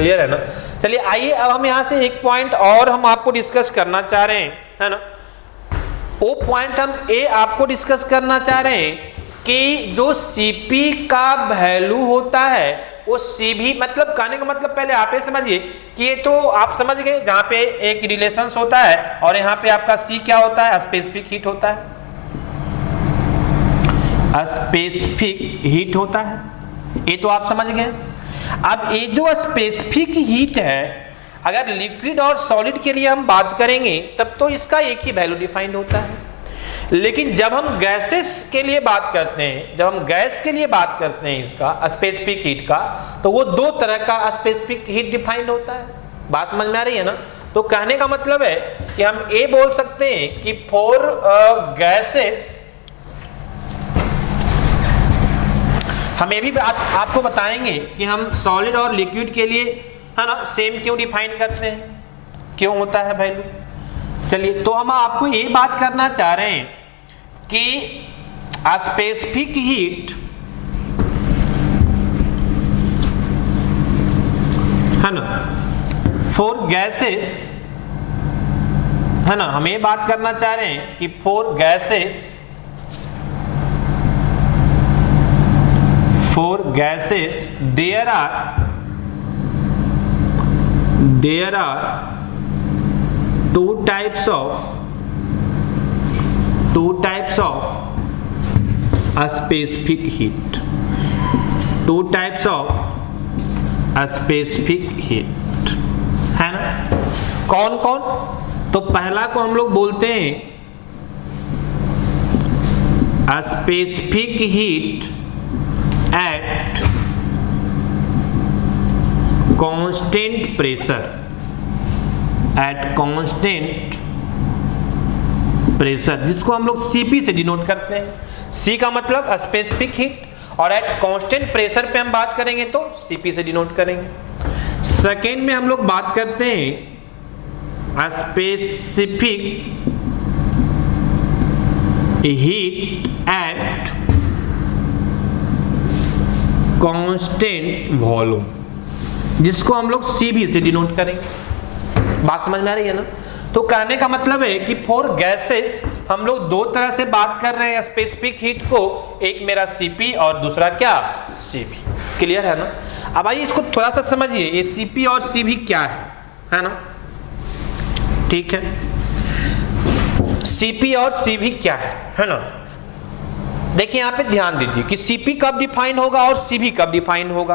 Clear है ना। चलिए आइए अब हम यहाँ से एक पॉइंट और हम आपको डिस्कस करना चाह रहे हैं, है ना। वो पॉइंट हम ये आपको डिस्कस करना चाह रहे हैं कि जो सीपी का वैल्यू होता है वो सीबी, मतलब कहने का मतलब पहले आप ये समझिए कि ये तो आप समझ गए जहां पे एक रिलेशंस होता है और यहाँ पे आपका सी क्या होता है, स्पेसिफिक हीट होता है, स्पेसिफिक हीट होता है, ये तो आप समझ गए। अब ये जो स्पेसिफिक हीट है अगर लिक्विड और सॉलिड के लिए हम बात करेंगे तब तो इसका एक ही वैल्यू डिफाइंड होता है, लेकिन जब हम गैसेस के लिए बात करते हैं, जब हम गैस के लिए बात करते हैं इसका स्पेसिफिक हीट का, तो वो दो तरह का स्पेसिफिक हीट डिफाइंड होता है। बात समझ में आ रही है ना। तो कहने का मतलब है कि हम ये बोल सकते हैं कि फॉर गैसेस, हम ये भी आपको बताएंगे कि हम सॉलिड और लिक्विड के लिए, है ना, सेम क्यों डिफाइन करते हैं, क्यों होता है वैल्यू। चलिए तो हम आपको ये बात करना चाह रहे हैं कि स्पेसिफिक हीट, है ना, फॉर गैसेस, है ना, हम ये बात करना चाह रहे हैं कि for gases, there are two types of specific heat, two types of specific heat, है ना। कौन कौन, तो पहला को हम लोग बोलते हैं specific heat at constant pressure, जिसको हम लोग सीपी से डिनोट करते हैं। सी का मतलब स्पेसिफिक हीट और एट कांस्टेंट प्रेशर पे हम बात करेंगे तो सीपी से डिनोट करेंगे। सेकेंड में हम लोग बात करते हैं specific heat at constant volume, जिसको हम लोग सीबी से डिनोट करेंगे। बात समझ में आ रही है ना। तो कहने का मतलब है कि फॉर गैसेस हम लोग दो तरह से बात कर रहे हैं स्पेसिफिक हीट को, एक मेरा सीपी और दूसरा क्या, सीबी। क्लियर है ना। अब आइए इसको थोड़ा सा समझिए, ये सीपी और सीबी क्या है ना। ठीक है, सीपी और सीबी क्या है ना। देखिए यहाँ पे ध्यान दीजिए कि सीपी कब डिफाइन होगा और सीबी कब डिफाइन होगा।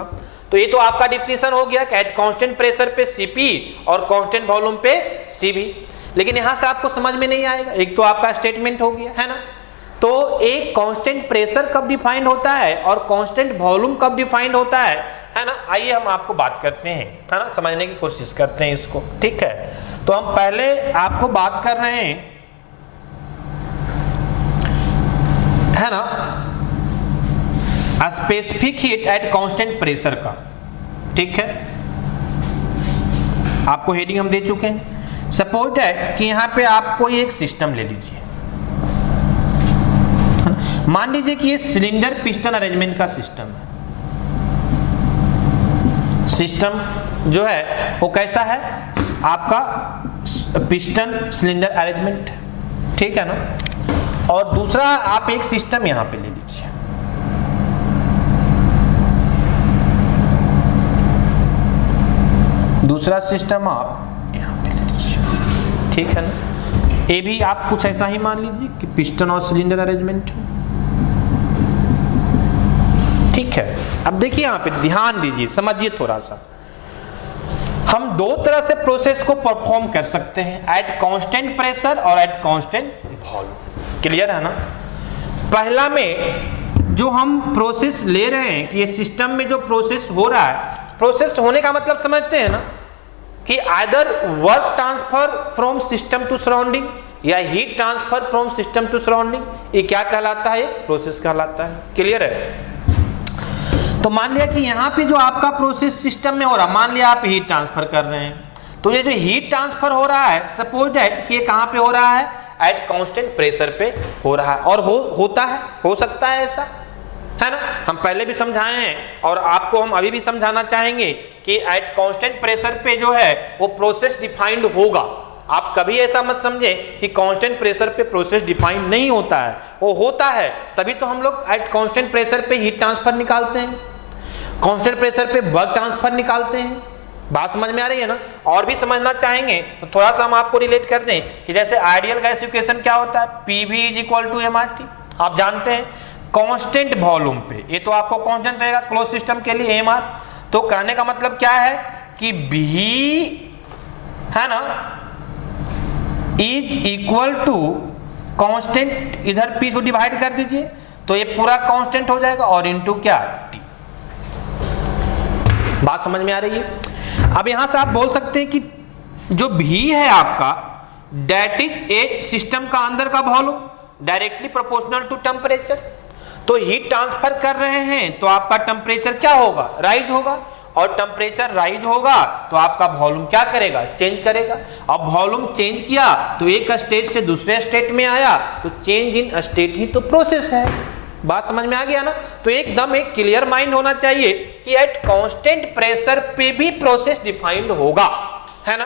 तो ये तो आपका डिफिनेशन हो गया कि एट कांस्टेंट प्रेशर पे सीपी और कांस्टेंट वॉल्यूम पे सीबी। लेकिन यहां से आपको समझ में नहीं आएगा, एक तो आपका स्टेटमेंट हो गया, है ना। तो एक कांस्टेंट प्रेशर कब डिफाइंड होता है और कांस्टेंट वॉल्यूम कब डिफाइंड होता है ना। आइए हम आपको बात करते हैं, है ना, समझने की कोशिश करते हैं इसको। ठीक है, तो हम पहले आपको बात कर रहे हैं, है ना, specific heat at constant pressure का। ठीक है, आपको हेडिंग हम दे चुके हैं। सपोज दैट कि यहां पे आप कोई एक सिस्टम ले लीजिए, मान लीजिए कि ये सिलेंडर पिस्टन अरेंजमेंट का सिस्टम है। सिस्टम जो है वो कैसा है, आपका पिस्टन सिलेंडर अरेंजमेंट, ठीक है ना। और दूसरा आप एक सिस्टम यहां पे ले लीजिए, दूसरा सिस्टम आप यहां पे ले लीजिए, ठीक है ना। ये भी आप कुछ ऐसा ही मान लीजिए कि पिस्टन और सिलेंडर अरेंजमेंट, ठीक है। अब देखिए यहां पे ध्यान दीजिए, समझिए थोड़ा सा। हम दो तरह से प्रोसेस को परफॉर्म कर सकते हैं, एट कांस्टेंट प्रेशर और एट कांस्टेंट वॉल्यूम। क्लियर है ना। पहला में जो हम प्रोसेस ले रहे हैं कि ये सिस्टम में जो प्रोसेस हो रहा है, प्रोसेस होने का मतलब समझते हैं ना कि either work transfer from system to surrounding या heat transfer from system to surrounding, ये क्या कहलाता है, प्रोसेस कहलाता है। क्लियर है। तो मान लिया कि यहाँ पे जो आपका प्रोसेस सिस्टम में हो रहा है, मान लिया आप हीट ट्रांसफर कर रहे हैं, तो ये जो हीट ट्रांसफर हो रहा है, सपोज दैट कि ये कहाँ पे हो रहा है, एट कांस्टेंट प्रेशर पे हो रहा है। और होता है, हो सकता है ऐसा, है ना। हम पहले भी समझाए हैं और आपको हम अभी भी समझाना चाहेंगे कि एट कांस्टेंट प्रेशर पे जो है वो प्रोसेस डिफाइंड होगा। आप कभी ऐसा मत समझे कि कांस्टेंट प्रेशर पे प्रोसेस डिफाइंड नहीं होता है, वो होता है। तभी तो हम लोग एट कांस्टेंट प्रेशर पे हीट ट्रांसफर निकालते हैं, कांस्टेंट प्रेशर पे वर्क ट्रांसफर निकालते हैं। बात समझ में आ रही है ना। और भी समझना चाहेंगे तो थोड़ा सा हम आपको रिलेट कर दें कि जैसे आइडियल गैस इक्वेशन क्या होता है, PV = mRT। आप जानते हैं कांस्टेंट वॉल्यूम पे, ये तो आपको कांस्टेंट रहेगा क्लोज सिस्टम के लिए mR। तो कहने का मतलब क्या है कि V है ना = कांस्टेंट, इधर P को डिवाइड कर दीजिए तो ये पूरा कांस्टेंट हो जाएगा और इनटू क्या T। बात समझ में आ रही है। अब यहां से आप बोल सकते हैं कि जो V है आपका दैट इज ए सिस्टम का अंदर का volume directly proportional to temperature. तो हीट ट्रांसफर कर रहे हैं तो आपका टेम्परेचर क्या होगा, राइज होगा, और टेम्परेचर राइज होगा तो आपका वॉल्यूम क्या करेगा, चेंज करेगा। अब वॉल्यूम चेंज किया तो एक स्टेट से दूसरे स्टेट में आया, तो चेंज इन स्टेट ही तो प्रोसेस है। बात समझ में आ गया ना। तो एकदम एक क्लियर माइंड होना चाहिए कि एट कांस्टेंट प्रेशर पे भी प्रोसेस डिफाइंड होगा, है ना।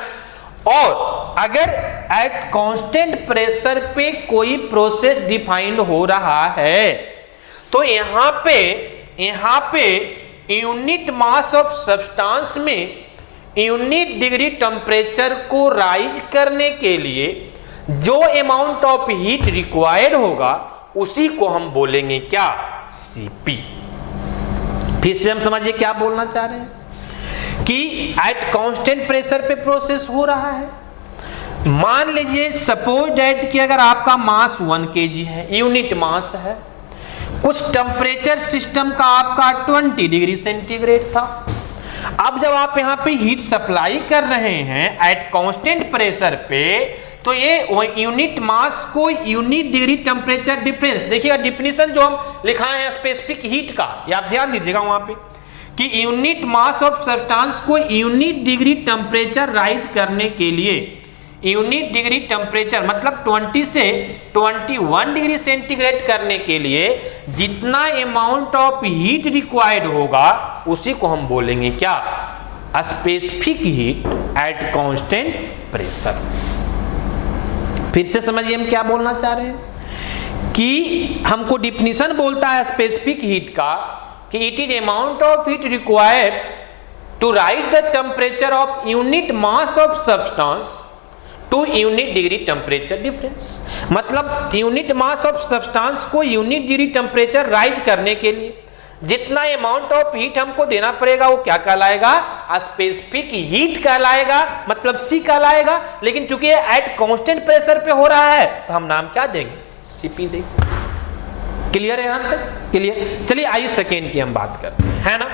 और अगर एट कांस्टेंट प्रेशर पे कोई प्रोसेस डिफाइंड हो रहा है तो यहां पे यूनिट मास ऑफ सब्सटेंस में यूनिट डिग्री टेम्परेचर को राइज करने के लिए जो अमाउंट ऑफ हीट रिक्वायर्ड होगा उसी को हम बोलेंगे क्या, Cp। फिर से हम समझिए क्या बोलना चाह रहे हैं कि एट कांस्टेंट प्रेशर पे प्रोसेस हो रहा है। मान लीजिए सपोज दैट कि अगर आपका मास 1 kg है, यूनिट मास है, कुछ टेम्परेचर सिस्टम का आपका 20 डिग्री सेंटीग्रेड था। अब जब आप यहां पे हीट सप्लाई कर रहे हैं एट कांस्टेंट प्रेशर पे, तो ये यूनिट मास को यूनिट डिग्री टेम्परेचर डिफरेंस, देखिएगा डिफिनीशन जो हम लिखाए हैं स्पेसिफिक हीट का, ये आप ध्यान दीजिएगा वहां पे कि यूनिट मास ऑफ सब्सटेंस को यूनिट डिग्री टेम्परेचर राइज करने के लिए यूनिट डिग्री टेम्परेचर मतलब 20 से 21 डिग्री सेंटीग्रेड करने के लिए जितना अमाउंट ऑफ हीट रिक्वायर्ड होगा उसी को हम बोलेंगे क्या, specific heat at constant pressure. फिर से समझिए हम क्या बोलना चाह रहे हैं कि हमको डिफिनीशन बोलता है स्पेसिफिक हीट का कि it is amount of heat required to raise the temperature of unit mass of substance to unit degree temperature difference. मतलब यूनिट मास ऑफ सब्सटेंस को यूनिट डिग्री टेम्परेचर राइज करने के लिए जितना अमाउंट ऑफ हीट हमको देना पड़ेगा वो क्या कहलाएगा, स्पेसिफिक हीट कहलाएगा, मतलब C कहलाएगा। लेकिन चूंकि एट कांस्टेंट प्रेशर पे हो रहा है तो हम नाम क्या देंगे, Cp देंगे। क्लियर है यहां तक, क्लियर। चलिए आइए सेकेंड की हम बात करते हैं, है ना।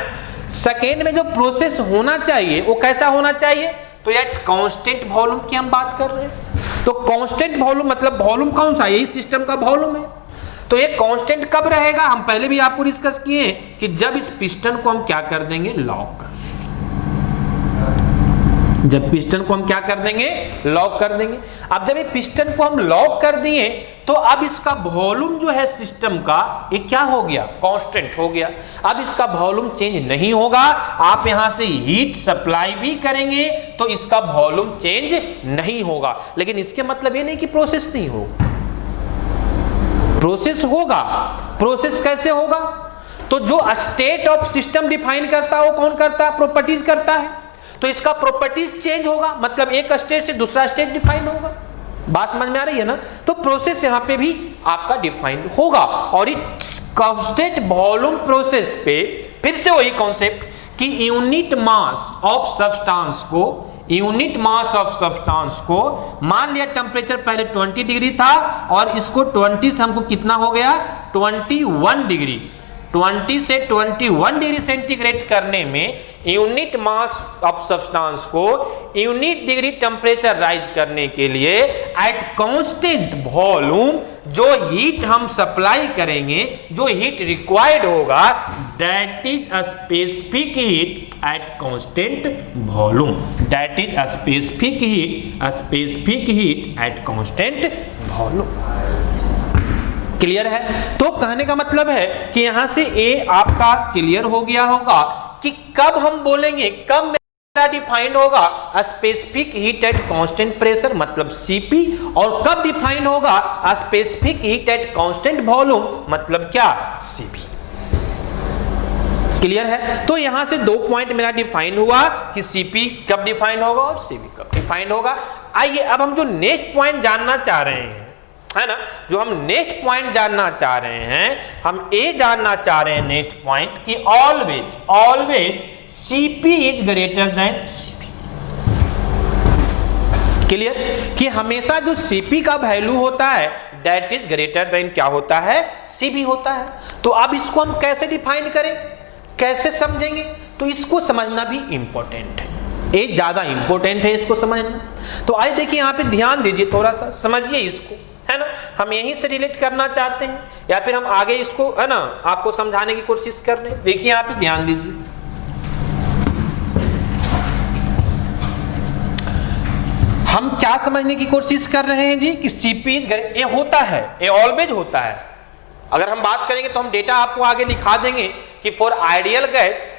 सेकेंड में जो प्रोसेस होना चाहिए वो कैसा होना चाहिए, तो यार कांस्टेंट वॉल्यूम की हम बात कर रहे हैं। तो कांस्टेंट वॉल्यूम मतलब वॉल्यूम कौन सा, यही सिस्टम का वॉल्यूम है। तो ये कांस्टेंट कब रहेगा, हम पहले भी आपको डिस्कस किए कि जब इस पिस्टन को हम क्या कर देंगे, लॉक कर देंगे। जब पिस्टन को हम क्या कर देंगे, लॉक कर देंगे। अब जब ये पिस्टन को हम लॉक कर दिए तो अब इसका वॉल्यूम जो है सिस्टम का ये क्या हो गया, कांस्टेंट हो गया। अब इसका वॉल्यूम चेंज नहीं होगा। आप यहां से हीट सप्लाई भी करेंगे तो इसका वॉल्यूम चेंज नहीं होगा। लेकिन इसके मतलब ये नहीं कि प्रोसेस नहीं होगा, प्रोसेस होगा। प्रोसेस कैसे होगा, तो जो स्टेट ऑफ सिस्टम डिफाइन करता है वो कौन करता है, प्रॉपर्टीज करता है। तो इसका प्रॉपर्टीज चेंज होगा, मतलब एक स्टेट से दूसरा स्टेट डिफाइन होगा। बात समझ में आ रही है ना। तो प्रोसेस यहां पे भी आपका डिफाइंड होगा। और इस कांस्टेंट वॉल्यूम प्रोसेस पे फिर से वही कॉन्सेप्ट कि यूनिट मास ऑफ सब्सटेंस को, यूनिट मास ऑफ सब्सटेंस को मान लिया टेम्परेचर पहले 20 डिग्री था और इसको 20 से हमको कितना हो गया, 21 डिग्री, 20 से 21 डिग्री सेंटीग्रेड करने में यूनिट मास ऑफ सब्सटेंस को यूनिट डिग्री टेम्परेचर राइज करने के लिए एट कांस्टेंट वॉल्यूम जो हीट हम सप्लाई करेंगे, जो हीट रिक्वायर्ड होगा, that is specific heat at constant volume, that is specific heat at constant volume. Clear है? तो कहने का मतलब है कि यहां से ए आपका क्लियर हो गया होगा कि कब हम बोलेंगे, कब मेरा डिफाइंड होगा specific heat at constant pressure मतलब सीपी, और कब डिफाइंड होगा specific heat at constant volume मतलब क्या, सीपी। क्लियर है? तो यहां से 2 पॉइंट मेरा डिफाइन हुआ कि सीपी कब डिफाइन होगा और सीपी कब डिफाइन होगा। आइए अब हम जो नेक्स्ट पॉइंट जानना चाह रहे हैं, है ना, जो हम नेक्स्ट पॉइंट जानना चाह रहे हैं, हम ये जानना चाह रहे हैं नेक्स्ट पॉइंट कि always CP is greater then CP. Clear? कि हमेशा जो सीपी का वैल्यू होता है दैट इज ग्रेटर देन क्या होता है, सीपी होता है। तो अब इसको हम कैसे डिफाइन करें, कैसे समझेंगे? तो इसको समझना भी इंपॉर्टेंट है, ये ज्यादा इंपॉर्टेंट है इसको समझना। तो आइए देखिए यहां पे ध्यान दीजिए, थोड़ा सा समझिए इसको, है ना। हम यहीं से रिलेट करना चाहते हैं या फिर हम आगे इसको, है ना, आपको समझाने की कोशिश कर रहे हैं। देखिए यहां पे ध्यान दीजिए, हम क्या समझने की कोशिश कर रहे हैं जी कि सीपी ये होता है, ये ऑलवेज होता है। अगर हम बात करेंगे तो हम डेटा आपको आगे लिखा देंगे कि फॉर आइडियल गैस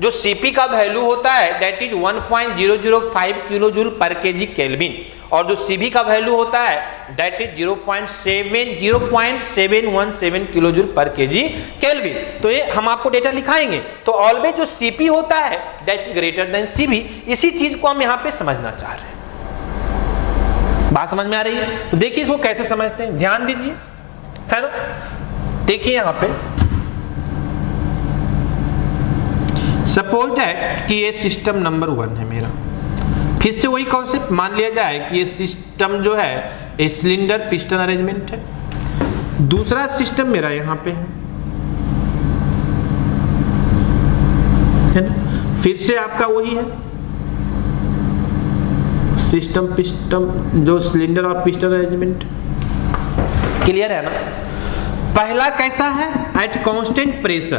जो सीपी का वैल्यू होता है दैट इज 1.005 किलोजूल पर केजी केल्विन, और जो सीबी का वैल्यू होता है दैट इज 0.717 किलोजूल पर केजी केल्विन। तो ये हम आपको डेटा लिखाएंगे। तो ऑलवेज जो सीपी होता है that is greater then CB, इसी चीज को हम यहां पे समझना चाह रहे हैं। बात समझ में आ रही है? तो देखिए इसको कैसे समझते हैं, ध्यान दीजिए, है ना। देखिए यहां पे सपोज दैट कि ये सिस्टम नंबर 1 है मेरा, फिर से वही कॉन्सेप्ट मान लिया जाए कि ये सिस्टम जो है ये सिलेंडर पिस्टन अरेंजमेंट है। दूसरा सिस्टम मेरा यहां पे है ना, फिर से आपका वही है सिस्टम पिस्टन जो सिलेंडर और पिस्टन अरेंजमेंट। क्लियर है ना? पहला कैसा है, एट कांस्टेंट प्रेशर,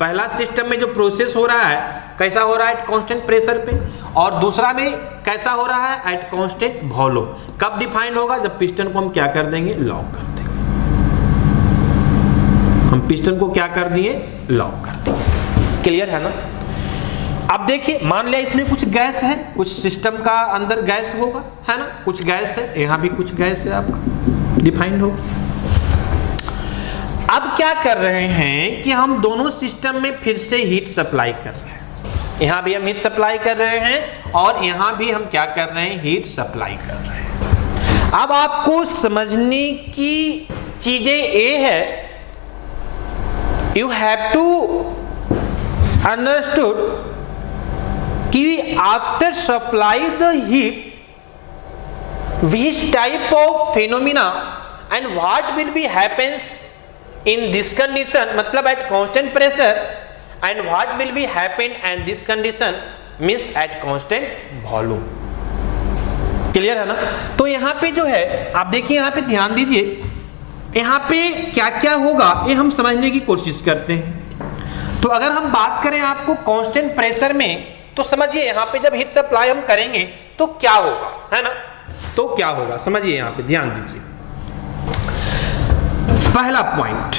पहला सिस्टम में जो प्रोसेस हो रहा है कैसा हो रहा है, एट कांस्टेंट प्रेशर पे, और दूसरा में कैसा हो रहा है, एट कांस्टेंट वॉल्यूम। कब डिफाइन होगा, जब पिस्टन को हम क्या कर देंगे, लॉक कर देंगे। हम पिस्टन को क्या कर दिए, लॉक कर दिए। क्लियर है ना? अब देखिए मान लिया इसमें कुछ गैस है, कुछ सिस्टम का अंदर गैस होगा, है ना, कुछ गैस है, यहां भी कुछ गैस है आपका डिफाइंड होगा। अब क्या कर रहे हैं कि हम दोनों सिस्टम में फिर से हीट सप्लाई कर रहे हैं, यहां भी हम हीट सप्लाई कर रहे हैं और यहां भी हम क्या कर रहे हैं, हीट सप्लाई कर रहे हैं। अब आपको समझने की चीजें ये है, यू हैव टू अंडरस्टूड कि after supply the heat which type of phenomena and what will be happens in this condition, मतलब at constant pressure, and what will be happen and this condition means at constant volume। Clear है ना? तो यहां पे जो है आप देखिए, यहां पे ध्यान दीजिए, यहां पे क्या क्या होगा ये हम समझने की कोशिश करते हैं। तो अगर हम बात करें आपको कांस्टेंट प्रेशर में, तो समझिए यहां पे जब हीट सप्लाई हम करेंगे तो क्या होगा, है ना, तो क्या होगा समझिए, यहां पे ध्यान दीजिए। पहला पॉइंट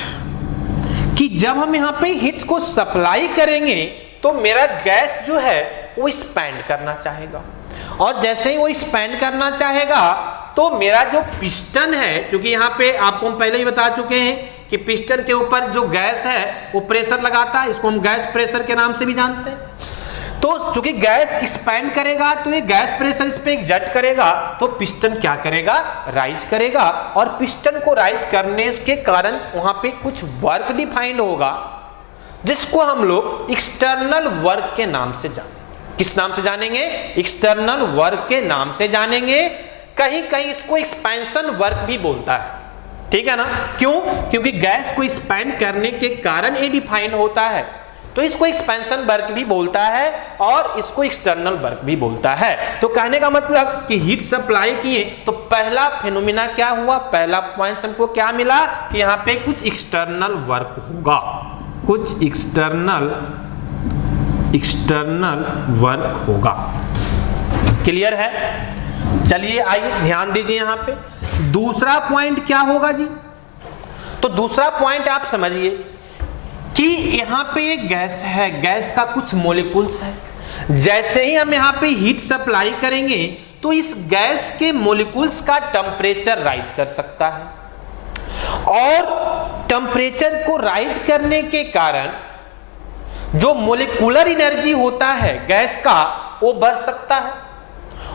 कि जब हम यहां पे हीट को सप्लाई करेंगे तो मेरा गैस जो है वो एक्सपैंड करना चाहेगा, और जैसे ही वो एक्सपैंड करना चाहेगा तो मेरा जो पिस्टन है, क्योंकि यहां पे आपको हम पहले ही बता चुके हैं कि पिस्टन के ऊपर जो गैस है वो प्रेशर लगाता है, इसको हम गैस प्रेशर के नाम से भी जानते हैं। तो चूंकि गैस एक्सपैंड करेगा तो ये गैस प्रेशर इस पे एग्जर्ट करेगा, तो पिस्टन क्या करेगा, राइज करेगा, और पिस्टन को राइज करने के कारण वहां पे कुछ वर्क डिफाइंड होगा जिसको हम लोग एक्सटर्नल वर्क के नाम से जानेंगे। किस नाम से जानेंगे, एक्सटर्नल वर्क के नाम से जानेंगे। कहीं कहीं इसको एक्सपेंशन वर्क भी बोलता है, ठीक है ना, क्यों, क्योंकि गैस को एक्सपैंड करने के कारण ये डिफाइंड होता है, तो इसको एक्सपेंशन वर्क भी बोलता है और इसको एक्सटर्नल वर्क भी बोलता है। तो कहने का मतलब कि हीट सप्लाई किए तो पहला फेनोमेना क्या हुआ, पहला पॉइंट हमको क्या मिला कि यहाँ पे कुछ एक्सटर्नल वर्क होगा, कुछ एक्सटर्नल वर्क होगा। क्लियर है? चलिए आइए ध्यान दीजिए, यहाँ पे दूसरा पॉइंट क्या होगा जी, तो दूसरा पॉइंट आप समझिए कि यहां पे एक गैस है, गैस का कुछ मॉलिक्यूल्स है, जैसे ही हम यहां पे हीट सप्लाई करेंगे तो इस गैस के मॉलिक्यूल्स का टेम्परेचर राइज कर सकता है, और टेम्परेचर को राइज करने के कारण जो मॉलिक्यूलर एनर्जी होता है गैस का वो बढ़ सकता है,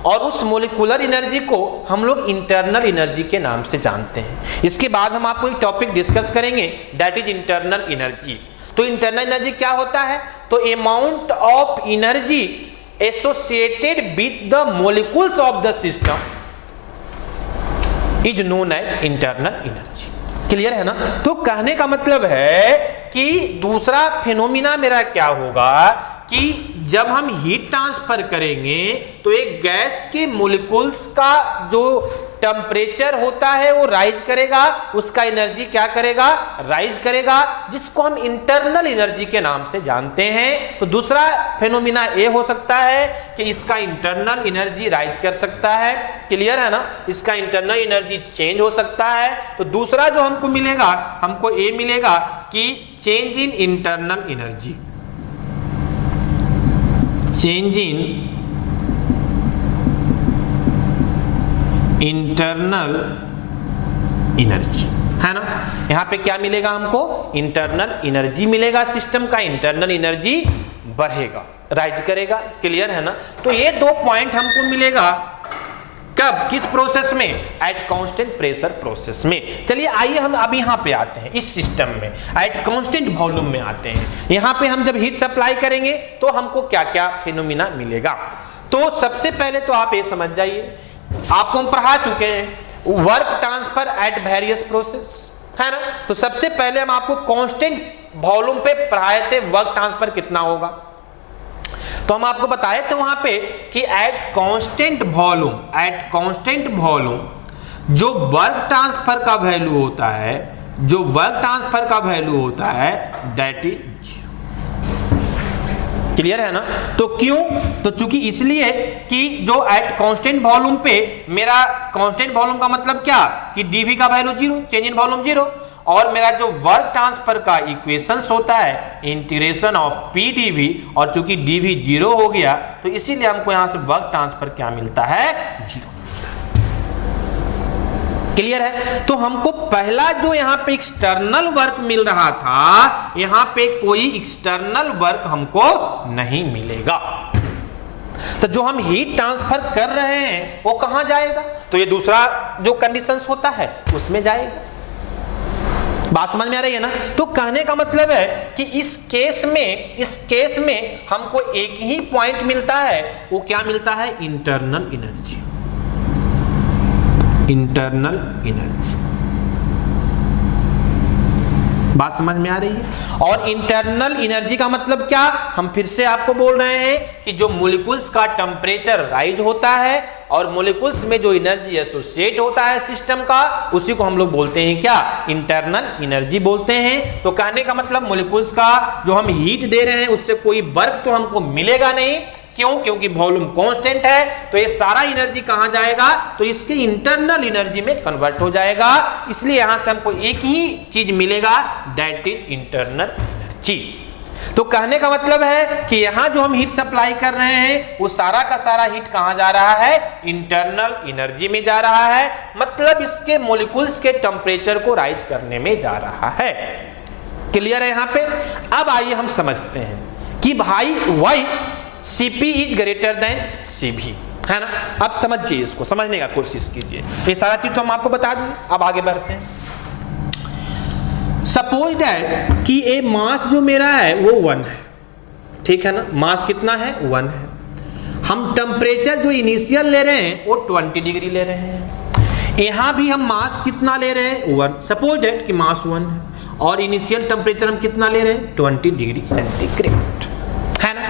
और उस मॉलिक्यूलर एनर्जी को हम लोग इंटरनल एनर्जी के नाम से जानते हैं। इसके बाद हम आपको एक टॉपिक डिस्कस करेंगे, दैट इज इंटरनल एनर्जी। तो इंटरनल एनर्जी क्या होता है? तो amount of energy associated with the molecules of the system is known as internal energy. Clear है ना? तो कहने का मतलब है कि दूसरा फिनोमिना मेरा क्या होगा कि जब हम हीट ट्रांसफर करेंगे तो एक गैस के मॉलिक्यूल्स का जो टेम्परेचर होता है वो राइज करेगा, उसका एनर्जी क्या करेगा? राइज करेगा, जिसको हम इंटरनल एनर्जी के नाम से जानते हैं। तो दूसरा फेनोमिना ये हो सकता है कि इसका इंटरनल एनर्जी राइज कर सकता है। क्लियर है ना? इसका इंटरनल एनर्जी चेंज हो सकता है। तो दूसरा जो हमको मिलेगा, हमको ये मिलेगा कि change in internal energy, change in internal energy, है ना? यहां पे क्या मिलेगा हमको? इंटरनल एनर्जी मिलेगा, सिस्टम का इंटरनल एनर्जी बढ़ेगा, राइज करेगा। क्लियर है ना? तो ये दो पॉइंट हमको मिलेगा कब? किस प्रोसेस में? एट कांस्टेंट प्रेशर प्रोसेस में। चलिए आइए हम अब यहां पे आते हैं, इस सिस्टम में एट कांस्टेंट वॉल्यूम में आते हैं। यहां पे हम जब हीट सप्लाई करेंगे तो हमको क्या क्या फिनोमिना मिलेगा। तो सबसे पहले तो आप ये समझ जाइए, आपको हम पढ़ा चुके हैं work transfer at various process, है ना? तो सबसे पहले हम आपको कांस्टेंट वॉल्यूम पे पढ़ाए थे वर्क ट्रांसफर कितना होगा। तो हम आपको बताए थे वहां पे कि एट कांस्टेंट वॉल्यूम जो वर्क ट्रांसफर का वैल्यू होता है, जो वर्क ट्रांसफर का वैल्यू होता है दैट इज। क्लियर है ना? तो क्यों? तो चूंकि इसलिए कि जो एट कांस्टेंट वॉल्यूम पे मेरा कांस्टेंट वॉल्यूम का मतलब क्या कि डीवी का वैल्यू 0, चेंज इन वॉल्यूम 0, और मेरा जो वर्क ट्रांसफर का इक्वेशंस होता है इंटीग्रेशन ऑफ पी डीवी, और चूंकि डीवी 0 हो गया तो इसीलिए हमको यहां से वर्क ट्रांसफर क्या मिलता है? 0। क्लियर है? तो हमको पहला जो यहां पे एक्सटर्नल वर्क मिल रहा था, यहां पे कोई एक्सटर्नल वर्क हमको नहीं मिलेगा। तो जो हम हीट ट्रांसफर कर रहे हैं वो कहां जाएगा? तो ये दूसरा जो कंडीशंस होता है उसमें जाएगा। बात समझ में आ रही है ना? तो कहने का मतलब है कि इस केस में हमको एक ही पॉइंट मिलता है, वो क्या मिलता है? Internal energy, internal energy. बात समझ में आ रही है? और इंटरनल एनर्जी का मतलब क्या? हम फिर से आपको बोल रहे हैं कि जो मॉलिक्यूल्स का टेम्परेचर राइज होता है और मॉलिक्यूल्स में जो एनर्जी एसोसिएट होता है सिस्टम का, उसी को हम लोग बोलते हैं क्या? इंटरनल एनर्जी बोलते हैं। तो कहने का मतलब मॉलिक्यूल्स का जो हम हीट दे रहे हैं उससे कोई वर्क तो हमको मिलेगा नहीं। क्यों? क्योंकि वॉल्यूम कांस्टेंट है। तो ये सारा एनर्जी कहां जाएगा? तो इसके इंटरनल एनर्जी में कन्वर्ट हो जाएगा। इसलिए यहां से हमको एक ही चीज मिलेगा, दैट इज इंटरनल एनर्जी। तो कहने का मतलब है कि यहां जो हम हीट सप्लाई कर रहे हैं वो सारा का सारा हीट कहां जा रहा है? इंटरनल एनर्जी में जा रहा है, मतलब इसके मॉलिक्यूल्स के टेम्परेचर को राइज करने में जा रहा है। क्लियर है यहां पे? अब आइए हम समझते हैं कि भाई why Cp is greater than Cv, है ना? अब समझिए, इसको समझने का कोशिश कीजिए। ये सारा चीज तो हम आपको बता दें। अब आगे बढ़ते हैं। सपोज दैट कि ये मास जो मेरा है वो 1 है, ठीक है ना? मास कितना है? 1 है। हम टेम्परेचर जो इनिशियल ले रहे हैं वो 20 डिग्री ले रहे हैं। यहां भी हम मास कितना ले रहे हैं? 1। सपोज दैट कि मास 1 है और इनिशियल टेम्परेचर हम कितना ले रहे हैं? 20 डिग्री सेंटीग्रेड, है ना?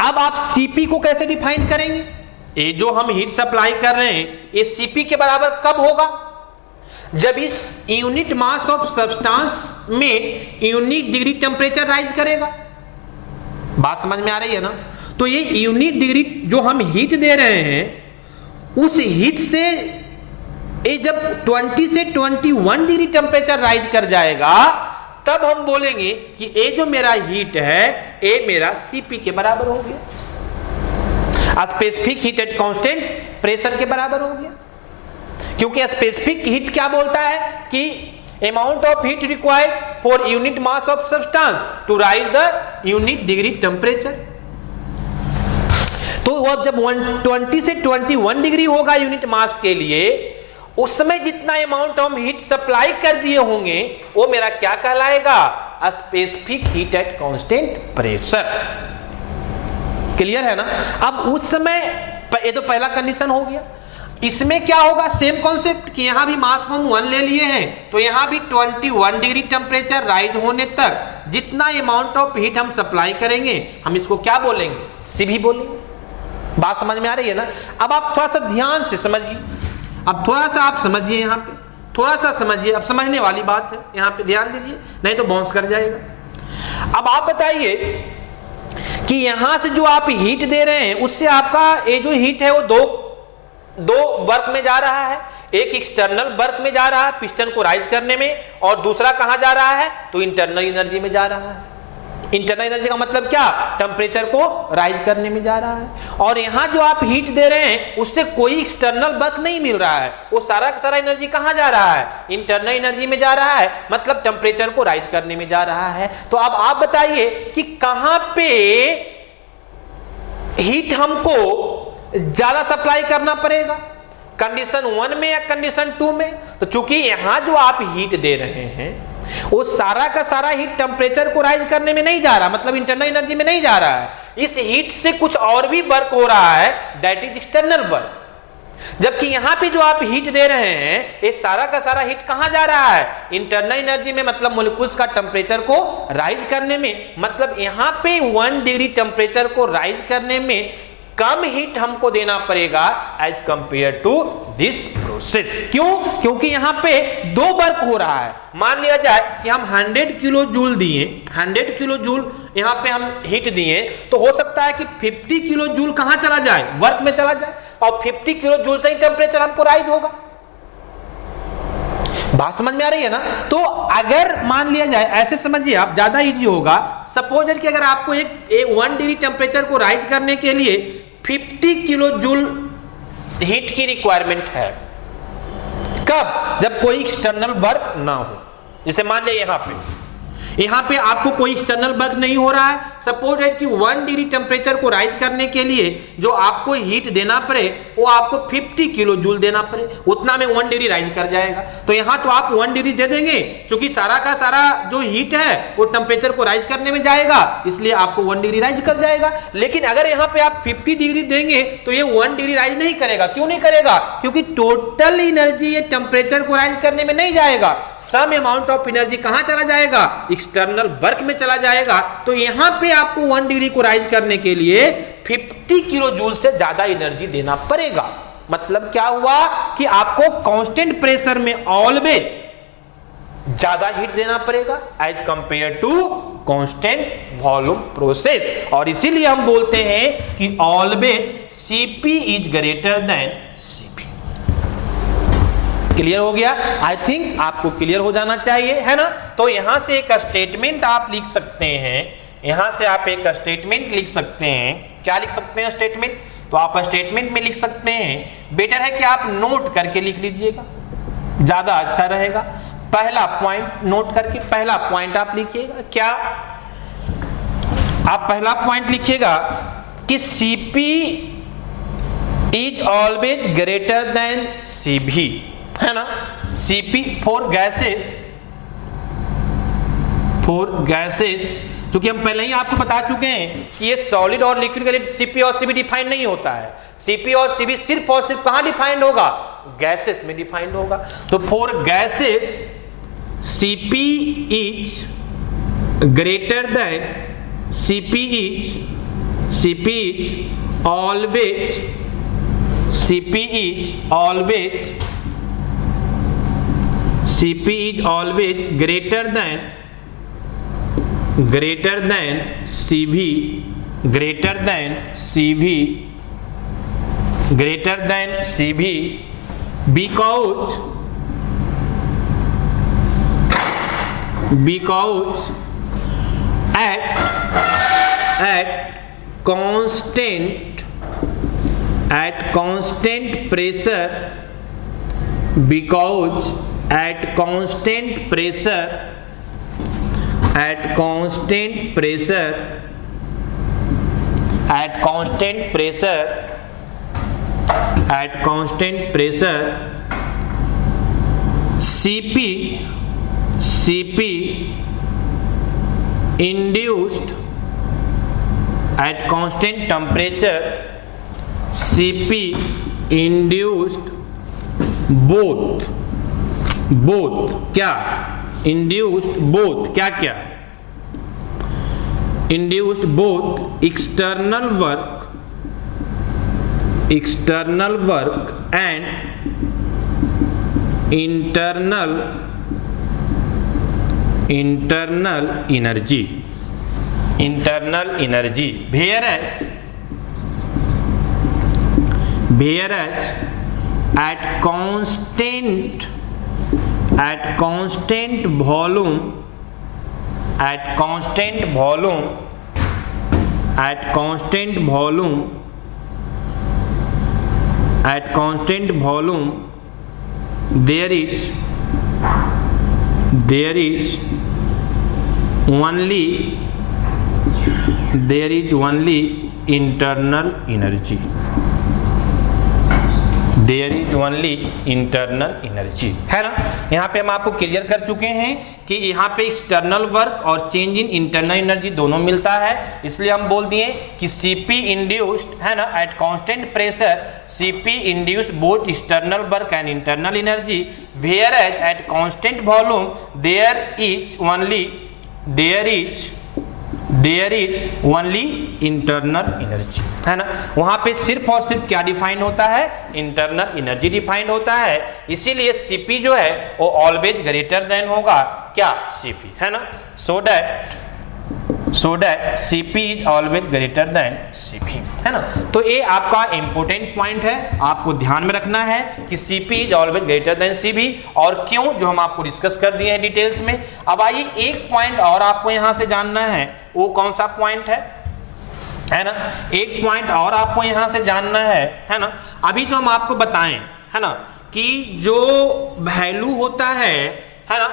अब आप Cp को कैसे डिफाइन करेंगे? ये जो हम हीट सप्लाई कर रहे हैं ये Cp के बराबर कब होगा? जब इस यूनिट मास ऑफ सब्सटेंस में यूनिट डिग्री टेम्परेचर राइज करेगा। बात समझ में आ रही है ना? तो ये यूनिट डिग्री जो हम हीट दे रहे हैं उस हीट से ये जब 20 से 21 डिग्री टेम्परेचर राइज कर जाएगा तब हम बोलेंगे कि ये जो मेरा हीट है ये मेरा Cp के बराबर हो गया, specific heat at constant pressure के बराबर हो गया। क्योंकि स्पेसिफिक हीट क्या बोलता है कि amount of heat required for unit mass of substance to raise the unit degree temperature. तो अब जब 20 से 21 डिग्री होगा यूनिट मास के लिए, उस समय जितना अमाउंट हम हीट सप्लाई कर दिए होंगे वो मेरा क्या कहलाएगा, specific heat at constant pressure. Clear है ना। अब उस समय ये तो पहला कंडीशन हो गया। इसमें क्या होगा, सेम कॉन्सेप्ट कि यहां भी मास को हम 1 ले लिए हैं तो यहां भी 21 डिग्री टेम्परेचर राइज होने तक जितना अमाउंट ऑफ हीट हम सप्लाई करेंगे हम इसको क्या बोलेंगे, Cv बोलेंगे। बात समझ में आ रही है ना। अब आप थोड़ा सा ध्यान से समझिए, अब थोड़ा सा आप समझिए, यहां पे थोड़ा सा समझिए, अब समझने वाली बात है, यहां पे ध्यान दीजिए नहीं तो बाउंस कर जाएगा। अब आप बताइए कि यहां से जो आप हीट दे रहे हैं उससे आपका ये जो हीट है वो दो वर्क में जा रहा है। एक एक्सटर्नल वर्क में जा रहा है पिस्टन को राइज करने में, और दूसरा कहां जा रहा है, तो इंटरनल एनर्जी में जा रहा है। इंटरनल एनर्जी का मतलब क्या, टेम्परेचर को राइज करने में जा रहा है। और यहां जो आप हीट दे रहे हैं उससे कोई एक्सटर्नल वर्क नहीं मिल रहा है, वो सारा का सारा एनर्जी कहां जा रहा है, इंटरनल एनर्जी में जा रहा है, मतलब टेम्परेचर को राइज करने में जा रहा है। तो अब आप बताइए कि कहां पे हीट हमको ज्यादा सप्लाई करना पड़ेगा, कंडीशन 1 में या कंडीशन 2 में। तो चूंकि यहां जो आप हीट दे रहे हैं वो सारा का सारा हीट टेम्परेचर को राइज करने में नहीं जा रहा, मतलब इंटरनल एनर्जी में नहीं जा रहा है। इस हीट से कुछ और भी वर्क हो रहा है, दैट इज एक्सटर्नल वर्क। जबकि यहां पे जो आप हीट दे रहे हैं ये सारा का सारा हीट कहां जा रहा है, इंटरनल एनर्जी में, मतलब मोलिक्यूल्स का टेम्परेचर को राइज करने में। मतलब यहां पे 1 डिग्री टेम्परेचर को राइज करने में कम हीट हमको देना पड़ेगा as compare to this process. क्यों, क्योंकि यहां पे 2 वर्क हो रहा है। मान लिया जाए कि हम 100 किलो जूल दिए, 100 किलो जूल यहां पे हम हीट दिए, तो हो सकता है कि 50 किलो जूल कहां चला जाए, वर्क में चला जाए, और 50 किलो जूल से ही टेम्परेचर हमको राइज होगा। बात समझ में आ रही है ना। तो अगर मान लिया जाए, ऐसे समझिए आप, ज्यादा इजी होगा। सपोज कि अगर आपको एक 1 डिग्री टेम्परेचर को राइज करने के लिए 50 किलो जूल हीट की रिक्वायरमेंट है, कब, जब कोई एक्सटर्नल वर्क ना हो। जैसे मान लिया यहां पे आपको कोई एक्सटर्नल वर्क नहीं हो रहा है। सपोज है कि 1 डिग्री टेम्परेचर को राइज करने के लिए जो आपको हीट देना पड़े वो आपको 50 किलो जूल देना पड़े, उतना में 1 डिग्री राइज कर जाएगा। तो यहां तो आप 1 डिग्री दे देंगे, क्योंकि सारा का सारा जो हीट है वो टेम्परेचर को राइज करने में जाएगा, इसलिए आपको 1 डिग्री राइज कर जाएगा। लेकिन अगर यहां पे आप 50 डिग्री देंगे तो ये 1 डिग्री राइज नहीं करेगा। क्यों नहीं करेगा, क्योंकि टोटल एनर्जी ये टेम्परेचर को राइज करने में नहीं जाएगा, सम अमाउंट ऑफ एनर्जी कहां चला जाएगा, एक्सटर्नल वर्क में चला जाएगा। तो यहां पे आपको 1 डिग्री को राइज करने के लिए 50 किलो जूल से ज्यादा एनर्जी देना पड़ेगा। मतलब क्या हुआ कि आपको कांस्टेंट प्रेशर में ऑलवेज ज्यादा हीट देना पड़ेगा as compare to constant volume process. और इसीलिए हम बोलते हैं कि always Cp is greater than Cv। Clear हो गया? आई थिंक आपको क्लियर हो जाना चाहिए, है ना। तो यहां से एक स्टेटमेंट आप लिख सकते हैं, यहां से आप एक स्टेटमेंट लिख सकते हैं। क्या लिख सकते हैं स्टेटमेंट, तो आप स्टेटमेंट में लिख सकते हैं, बेटर है कि आप नोट करके लिख लीजिएगा, ज्यादा अच्छा रहेगा। पहला पॉइंट नोट करके, पहला पॉइंट आप लिखिएगा, क्या आप पहला पॉइंट लिखिएगा कि Cp is always greater than Cv, है ना। Cp फॉर गैसेस, क्योंकि हम पहले ही आपको बता चुके हैं कि ये सॉलिड और लिक्विड के लिए Cp और Cv डिफाइंड नहीं होता है। Cp और Cv सिर्फ और सिर्फ कहां डिफाइंड होगा, गैसेस में डिफाइंड होगा। तो for gases Cp is greater then, Cp is always greater than Cv because at constant pressure, because at constant pressure Cp induced at constant temperature, Cp induced both क्या induced both क्या induced both external work and internal energy, whereas at constant volume there is only internal energy, है ना। यहाँ पे हम आपको clear कर चुके हैं कि यहाँ पे एक्सटर्नल वर्क और चेंज इन इंटरनल एनर्जी दोनों मिलता है, इसलिए हम बोल दिए कि Cp इंड्यूस्ड, है ना, at constant pressure Cp induce both external work and internal energy, whereas at constant volume there is only internal energy, है ना। वहां पे सिर्फ और सिर्फ क्या डिफाइन होता है, इंटरनल एनर्जी डिफाइन होता है, इसीलिए Cp जो है वो ऑलवेज ग्रेटर देन होगा क्या, Cp, है ना। So that Cp is always greater than Cp, है ना। तो ये आपका इंपॉर्टेंट पॉइंट है, आपको ध्यान में रखना है कि Cp is always greater than Cv, और क्यों, जो हम आपको डिस्कस कर दिए हैं डिटेल्स में। अब आइए एक पॉइंट और आपको यहां से जानना है, वो कौन सा पॉइंट है ना। एक पॉइंट और आपको यहां से जानना है ना। अभी जो हम आपको बताएं, है ना, कि जो वैल्यू होता है ना,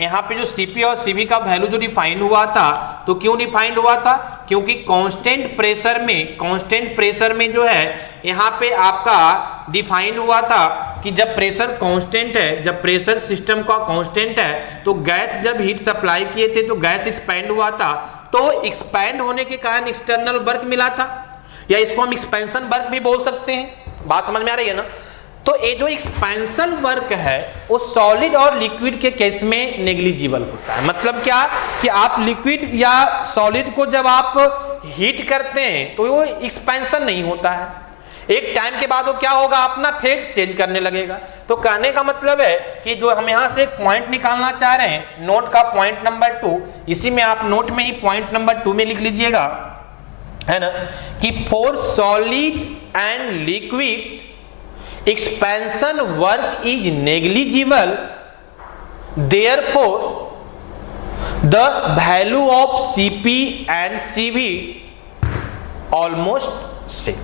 यहाँ पे जो Cp और Cv का वैल्यू जो डिफाइन हुआ था, तो क्यों डिफाइंड हुआ था, क्योंकि कांस्टेंट प्रेशर में जो है यहाँ पे आपका डिफाइन हुआ था कि जब प्रेशर कांस्टेंट है, जब प्रेशर सिस्टम का कांस्टेंट है, तो गैस जब हीट सप्लाई किए थे तो गैस एक्सपैंड हुआ था, तो एक्सपैंड होने के कारण एक्सटर्नल वर्क मिला था, या इसको हम एक्सपेंशन वर्क भी बोल सकते हैं। बात समझ में आ रही है ना। तो ये जो एक्सपेंशन वर्क है वो सॉलिड और लिक्विड के केस में नेग्लिजिबल होता है। मतलब क्या कि आप लिक्विड या सॉलिड को जब आप हीट करते हैं तो वो एक्सपेंशन नहीं होता है, एक टाइम के बाद वो क्या होगा, अपना फेज चेंज करने लगेगा। तो कहने का मतलब है कि जो हम यहां से एक पॉइंट निकालना चाह रहे हैं, नोट का पॉइंट नंबर 2, इसी में आप नोट में ही पॉइंट नंबर 2 में लिख लीजिएगा, है ना, कि for solid and liquid expansion work is negligible, therefore the value of Cp and Cv almost same,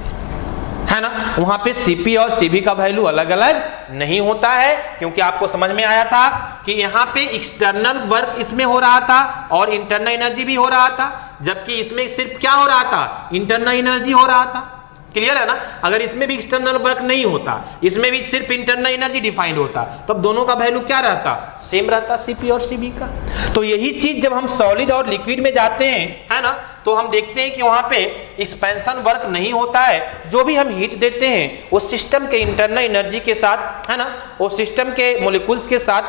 है ना। वहां पे Cp और Cv का वैल्यू अलग अलग नहीं होता है, क्योंकि आपको समझ में आया था कि यहाँ पे एक्सटर्नल वर्क इसमें हो रहा था और इंटरनल एनर्जी भी हो रहा था, जबकि इसमें सिर्फ क्या हो रहा था, इंटरनल एनर्जी हो रहा था। क्लियर है ना। अगर इसमें भी एक्सटर्नल वर्क नहीं होता, इसमें भी सिर्फ इंटरनल एनर्जी डिफाइंड होता, तो अब दोनों का वैल्यू क्या रहता, सेम रहता, Cp और Cv का। तो यही चीज जब हम सॉलिड और लिक्विड में जाते हैं, है ना, तो हम देखते हैं कि वहां पे एक्सपेंशन वर्क नहीं होता है, जो भी हम हीट देते हैं वो सिस्टम के इंटरनल एनर्जी के साथ, है ना, वो सिस्टम के मोलिक्यूल्स के साथ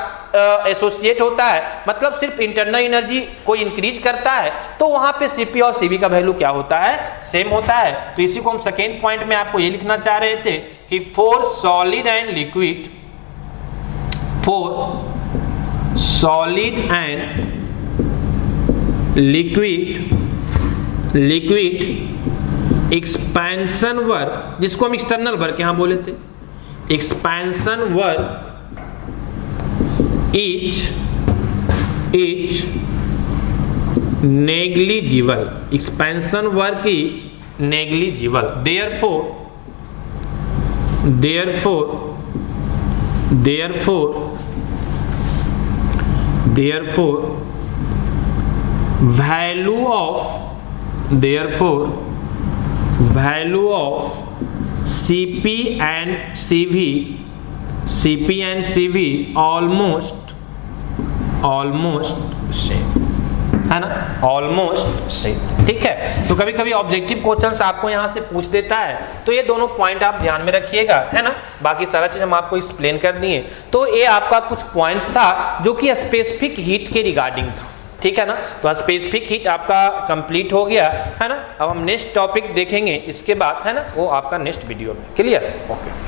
एसोसिएट होता है, मतलब सिर्फ इंटरनल एनर्जी को इंक्रीज करता है, तो वहां पे Cp और Cv का वैल्यू क्या होता है, सेम होता है। तो इसी को हम सेकेंड पॉइंट में आपको ये लिखना चाह रहे थे कि for solid and liquid, for solid and liquid expansion work, जिसको हम एक्सटर्नल वर्क यहां बोले थे, expansion work is negligible. Expansion work is negligible. Therefore value of CP and CV almost same, है ना, ऑलमोस्ट सेम। ठीक है, तो कभी कभी ऑब्जेक्टिव क्वेश्चंस आपको यहाँ से पूछ देता है, तो ये दोनों पॉइंट आप ध्यान में रखिएगा, है ना। बाकी सारा चीज हम आपको एक्सप्लेन कर दिए। तो ये आपका कुछ पॉइंट्स था जो कि स्पेसिफिक हीट के रिगार्डिंग था। ठीक है ना, तो स्पेसिफिक हीट आपका कंप्लीट हो गया, है ना। अब हम नेक्स्ट टॉपिक देखेंगे इसके बाद, है ना, वो आपका नेक्स्ट वीडियो में। क्लियर? ओके।